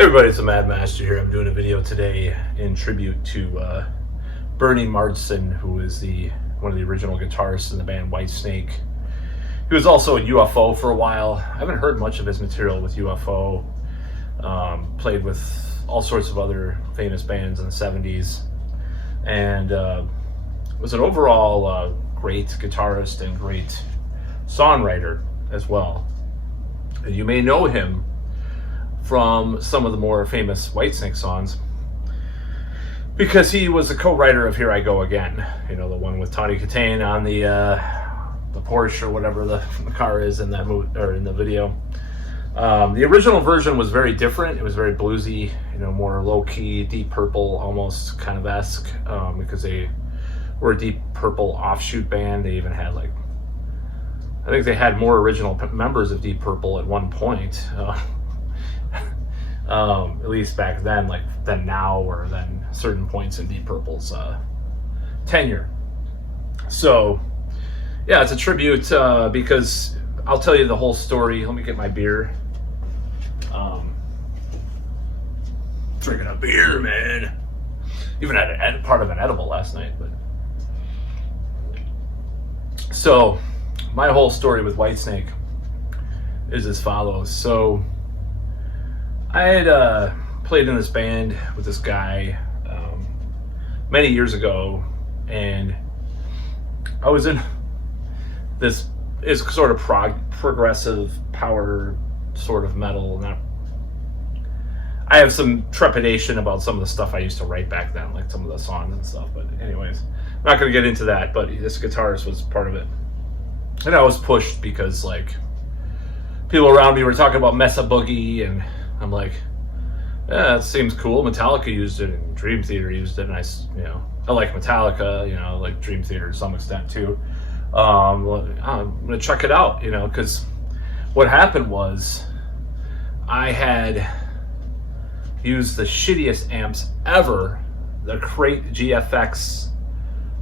Everybody, it's a Mad Master here. I'm doing a video today in tribute to Bernie Mardsen, who is one of the original guitarists in the band Whitesnake. He was also a UFO for a while. I haven't heard much of his material with UFO. Played with all sorts of other famous bands in the 70s. And was an overall great guitarist and great songwriter as well. And you may know him from some of the more famous Whitesnake songs because he was a co-writer of Here I Go Again, you know, the one with Tawny Katane on the Porsche or whatever the car is in that movie or in the video. The original version was very different. It was very bluesy, you know, more low-key, Deep Purple almost kind of esque, because they were a Deep Purple offshoot band. They even had I think they had more original members of Deep Purple at one point. At least back then, than now, or than certain points in Deep Purple's tenure. So, yeah, it's a tribute because I'll tell you the whole story. Let me get my beer. Drinking a beer, man. Even had part of an edible last night, but so my whole story with Whitesnake is as follows. So I had played in this band with this guy many years ago, and I was in this is sort of progressive power sort of metal. I have some trepidation about some of the stuff I used to write back then, like some of the songs and stuff. But anyways, I'm not going to get into that. But this guitarist was part of it, and I was pushed because people around me were talking about Mesa Boogie, and I'm like, yeah, that seems cool. Metallica used it, and Dream Theater used it, and I like Metallica, I like Dream Theater to some extent too. I'm gonna check it out, because what happened was I had used the shittiest amps ever, the Crate GFX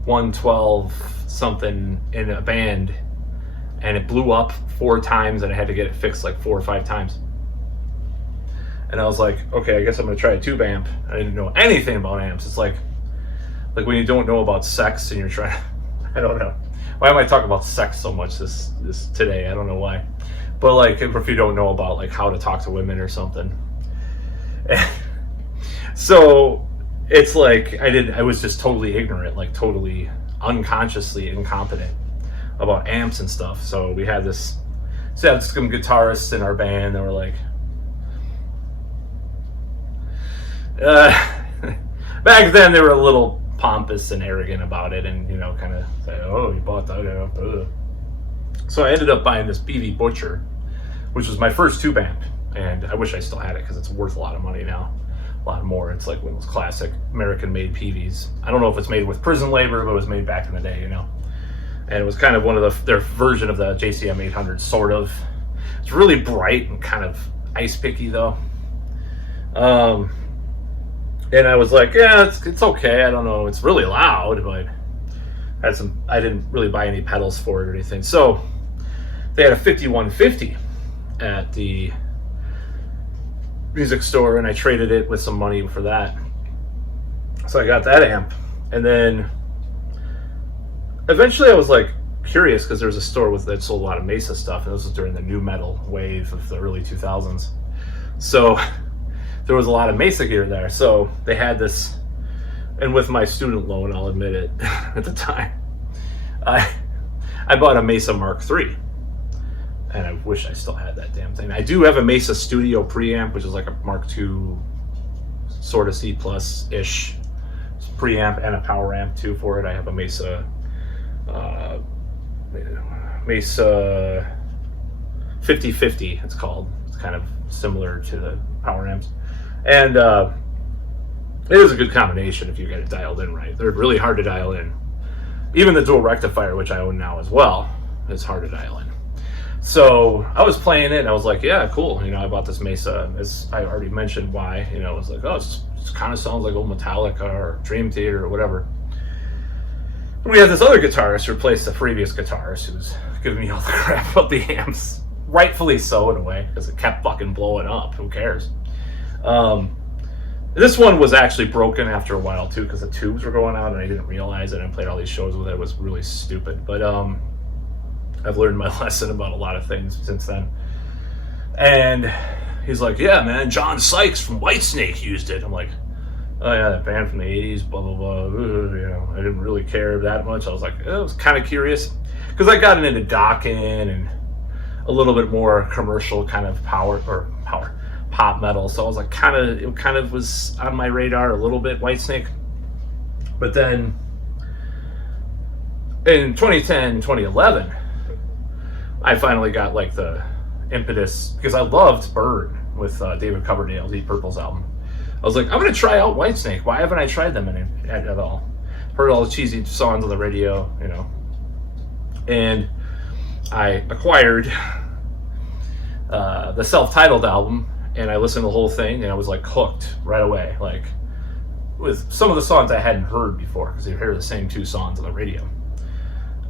112 something in a band, and it blew up 4 times, and I had to get it fixed 4 or 5 times. And I was like, okay, I guess I'm gonna try a tube amp. I didn't know anything about amps. It's like when you don't know about sex and you're trying. I don't know. Why am I talking about sex so much this today? I don't know why. But if you don't know about how to talk to women or something. So it's I was just totally ignorant, totally unconsciously incompetent about amps and stuff. So we had some guitarists in our band that were back then they were a little pompous and arrogant about it, and kind of say, oh, you bought that. So I ended up buying this BV Butcher, which was my first tube amp, and I wish I still had it because it's worth a lot of money now, a lot more. It's one of those classic American-made PVs. I don't know if it's made with prison labor, but it was made back in the day, and it was kind of one of their version of the JCM 800, sort of. It's really bright and kind of ice picky though. And I was like, yeah, it's okay. I don't know. It's really loud, but I didn't really buy any pedals for it or anything. So they had a 5150 at the music store, and I traded it with some money for that. So I got that amp, and then eventually I was curious because there was a store that sold a lot of Mesa stuff, and this was during the new metal wave of the early 2000s. So there was a lot of Mesa gear there. So they had this, and with my student loan, I'll admit it, at the time, I bought a Mesa Mark III, and I wish I still had that damn thing. I do have a Mesa Studio preamp, which is a Mark II sort of C+-ish preamp, and a power amp too for it. I have a Mesa 5050, it's called. It's kind of similar to the power amps. And it is a good combination if you get it dialed in right. They're really hard to dial in. Even the dual rectifier, which I own now as well, is hard to dial in. So I was playing it, and I was like, yeah, cool. I bought this Mesa, as I already mentioned why. It was oh, it kind of sounds like old Metallica or Dream Theater or whatever. And we had this other guitarist replace the previous guitarist who's giving me all the crap about the amps. Rightfully so, in a way, because it kept fucking blowing up. Who cares? This one was actually broken after a while too, because the tubes were going out and I didn't realize it. And I played all these shows with it. It was really stupid. But I've learned my lesson about a lot of things since then. And he's like, yeah, man, John Sykes from Whitesnake used it. I'm like, oh yeah, that band from the 80s, blah, blah, blah. You know, I didn't really care that much. I was like, I was kind of curious because I got into Dokken and a little bit more commercial kind of pop metal. So I was like, it kind of was on my radar a little bit, Whitesnake. But then in 2010, 2011, I finally got like the impetus because I loved Burn with David Coverdale, Deep Purple's album. I was like, I'm going to try out Whitesnake. Why haven't I tried them at all? Heard all the cheesy songs on the radio, you know. And I acquired the self-titled album, and I listened to the whole thing, and I was like hooked right away. Like with some of the songs I hadn't heard before, because you hear the same two songs on the radio.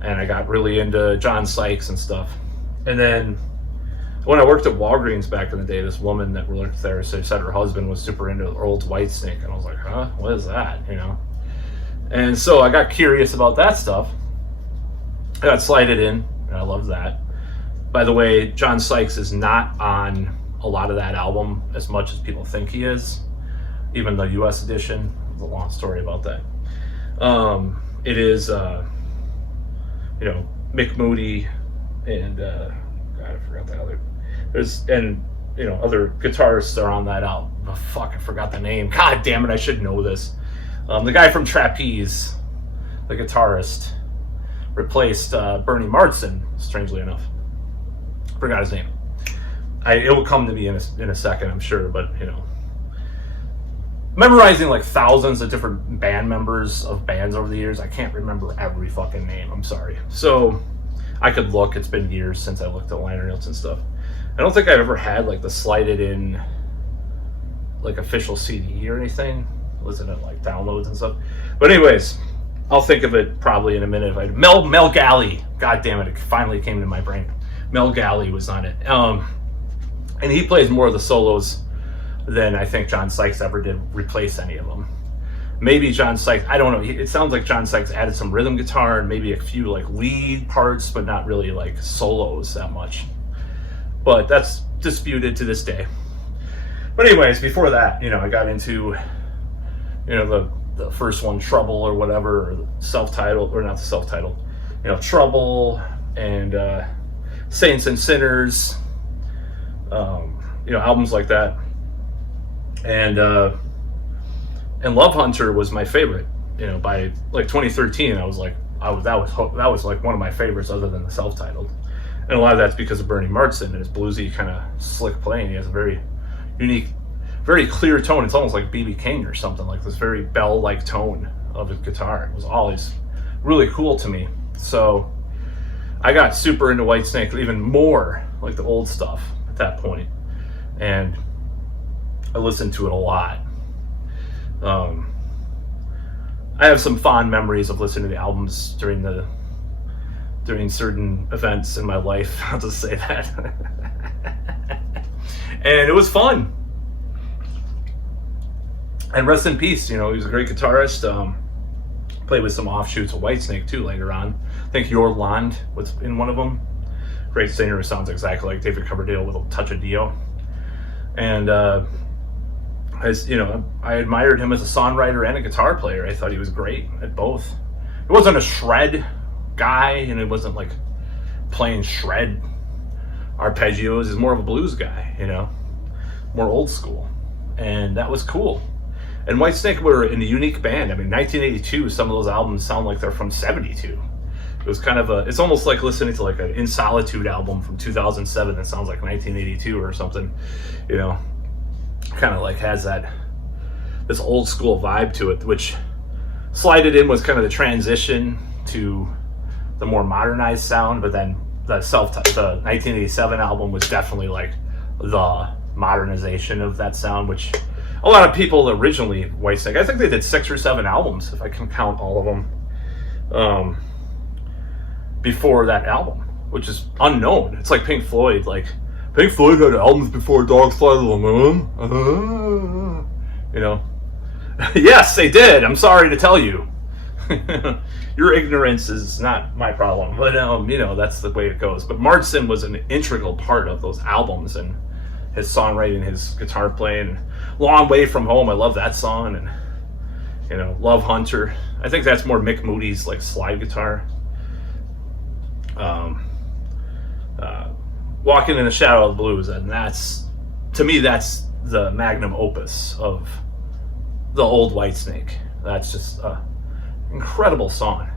And I got really into John Sykes and stuff. And then when I worked at Walgreens back in the day, this woman that worked there said her husband was super into old Whitesnake, and I was like, huh, what is that, you know? And so I got curious about that stuff. I got slided in, and I loved that. By the way, John Sykes is not on a lot of that album as much as people think he is, even the US edition. There's a long story about that. It is, you know, Mick Moody and God, I forgot the other. And you know, other guitarists are on that album. Oh, fuck, I forgot the name. God damn it, I should know this. The guy from Trapeze, the guitarist, replaced Bernie Mardsen, strangely enough. Forgot his name. It will come to me in a second, I'm sure, but you know, memorizing like thousands of different band members of bands over the years, I can't remember every fucking name. I'm sorry. So I could look. It's been years since I looked at liner notes and stuff. I don't think I've ever had like the slided in like official CD or anything. Listen to like downloads and stuff. But anyways, I'll think of it probably in a minute. If Mel Galley. God damn it! It finally came to my brain. Mel Galley was on it. And he plays more of the solos than I think John Sykes ever did replace any of them. Maybe John Sykes, I don't know. It sounds like John Sykes added some rhythm guitar and maybe a few like lead parts, but not really like solos that much. But that's disputed to this day. But anyways, before that, you know, I got into, you know, the first one, Trouble or whatever, or self-titled, or not the self-titled, you know, Trouble and Saints and Sinners, you know, albums like that. And Love Hunter was my favorite, you know, by like 2013. That was like one of my favorites other than the self-titled. And a lot of that's because of Bernie Mardsen and his bluesy kind of slick playing. He has a very unique, very clear tone. It's almost like B.B. King or something, like this very bell-like tone of his guitar. It was always really cool to me. So I got super into Whitesnake, even more like the old stuff at that point. And I listened to it a lot. I have some fond memories of listening to the albums during certain events in my life. I'll just say that. And it was fun. And rest in peace, you know, he was a great guitarist. Played with some offshoots of Whitesnake too later on. I think Your Land was in one of them. Great singer who sounds exactly like David Coverdale with a touch of Dio. And as you know, I admired him as a songwriter and a guitar player. I thought he was great at both. He wasn't a shred guy, and it wasn't like playing shred arpeggios. He's more of a blues guy, you know, more old school, and that was cool. And Whitesnake were in a unique band. I mean, 1982, some of those albums sound like they're from 72. It was kind of it's almost like listening to like an In Solitude album from 2007 that sounds like 1982 or something, you know, kind of like has this old school vibe to it, which Slide It In was kind of the transition to the more modernized sound, but then the 1987 album was definitely like the modernization of that sound, which a lot of people originally, Whitesnake, I think they did 6 or 7 albums, if I can count all of them, before that album, which is unknown. It's like Pink Floyd, like Pink Floyd had albums before Dark Side of the Moon. You know, yes, they did. I'm sorry to tell you. Your ignorance is not my problem, but you know, that's the way it goes. But Mardsen was an integral part of those albums, and his songwriting, his guitar playing. Long Way From Home, I love that song, and you know, Love Hunter. I think that's more Mick Moody's like slide guitar. Walking in the Shadow of the Blues, and that's, to me, that's the magnum opus of the old Whitesnake. That's just an incredible song.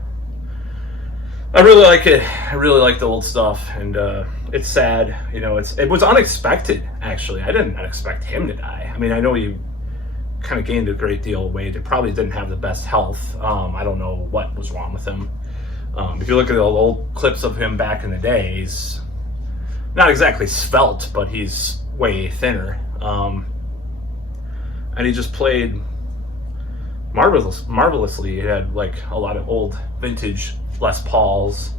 I really like it. I really like the old stuff, and it's sad. You know, it was unexpected, actually. I didn't expect him to die. I mean, I know he kind of gained a great deal of weight. He probably didn't have the best health. I don't know what was wrong with him. If you look at the old clips of him back in the day, he's not exactly svelte, but he's way thinner. And he just played marvelously. He had like a lot of old vintage Les Pauls.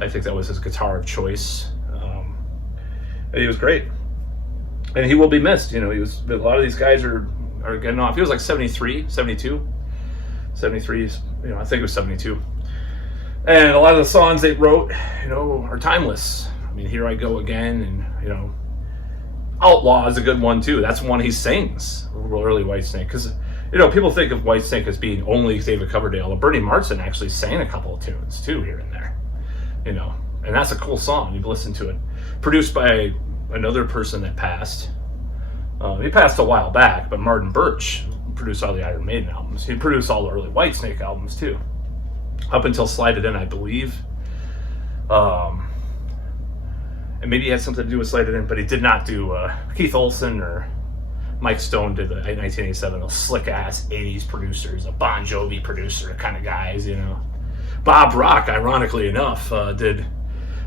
I think that was his guitar of choice. And he was great. And he will be missed. You know, a lot of these guys are getting off. He was like 73, 72. 73, you know, I think it was 72. And a lot of the songs they wrote, you know, are timeless. I mean, Here I Go Again, and, you know, Outlaw is a good one, too. That's one he sings, early Whitesnake. Because, you know, people think of Whitesnake as being only David Coverdale. But Bernie Mardsen actually sang a couple of tunes, too, here and there. You know, and that's a cool song. You've listened to it. Produced by another person that passed. He passed a while back, but Martin Birch produced all the Iron Maiden albums. He produced all the early Whitesnake albums, too. Up until Slide It In, I believe. And maybe he had something to do with Slide It In, but he did not do Keith Olsen or Mike Stone did the 1987, those slick ass 80s producers, a Bon Jovi producer kind of guys, you know. Bob Rock, ironically enough, did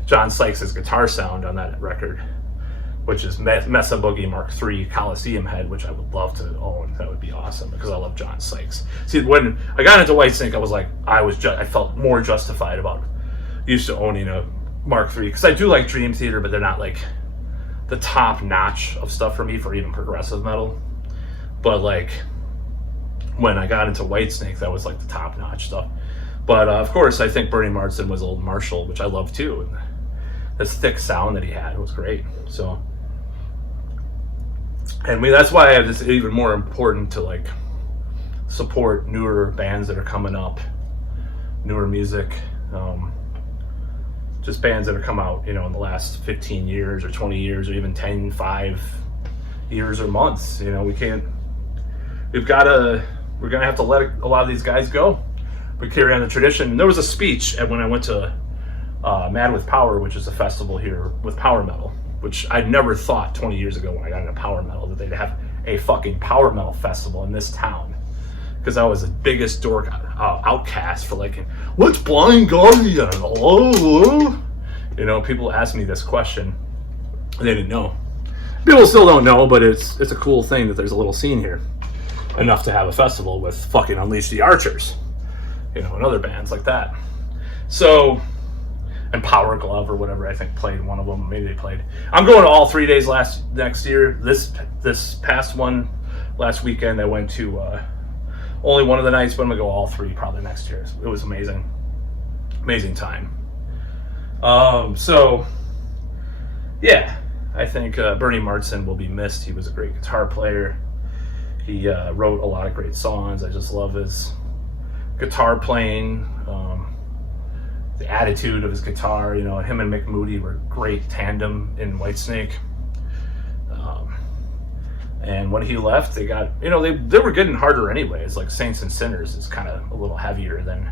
John Sykes' guitar sound on that record, which is Mesa Boogie Mark III Coliseum Head, which I would love to own. That would be awesome because I love John Sykes. See, when I got into Whitesnake, I was like, I felt more justified about used to owning a Mark III, because I do like Dream Theater, but they're not like the top notch of stuff for me for even progressive metal. But like when I got into Whitesnake, that was like the top notch stuff. But of course, I think Bernie Mardsen was old Marshall, which I love too, and this thick sound that he had was great. So, and that's why it's even more important to like support newer bands that are coming up, newer music. Just bands that have come out, you know, in the last 15 years or 20 years or even 10, 5 years or months. You know, we're gonna have to let a lot of these guys go. We carry on the tradition. And there was a speech when I went to Mad with Power, which is a festival here with power metal, which I never thought 20 years ago when I got into power metal that they'd have a fucking power metal festival in this town. Because I was the biggest dork outcast for like, what's Blind Guardian? Hello? You know, people ask me this question. They didn't know. People still don't know, but it's a cool thing that there's a little scene here. Enough to have a festival with fucking Unleash the Archers. You know, and other bands like that. So, and Power Glove or whatever, I think played one of them. Maybe they played. I'm going to all 3 days next year. This past one, last weekend, I went to only one of the nights, but I'm gonna go all three probably next year. It was amazing. Amazing time. So, yeah, I think Bernie Mardsen will be missed. He was a great guitar player. He wrote a lot of great songs. I just love his guitar playing, the attitude of his guitar. You know, him and Mick Moody were a great tandem in Whitesnake. And when he left, they got, you know, they were getting harder anyways. Like Saints and Sinners is kind of a little heavier than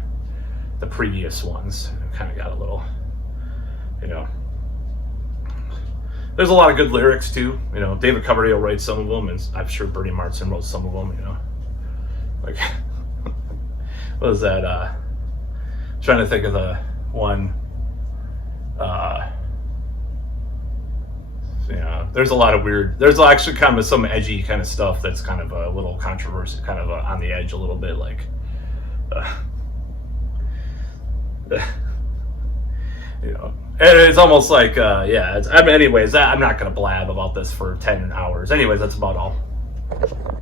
the previous ones. It kind of got a little, you know. There's a lot of good lyrics too. You know, David Coverdale writes some of them, and I'm sure Bernie Mardsen wrote some of them. You know, like what was that? Trying to think of the one. Yeah, there's a lot of weird. There's actually kind of some edgy kind of stuff that's kind of a little controversial, kind of on the edge a little bit, like. You know, And it's almost like, yeah. I mean, anyways, I'm not going to blab about this for 10 hours. Anyways, that's about all.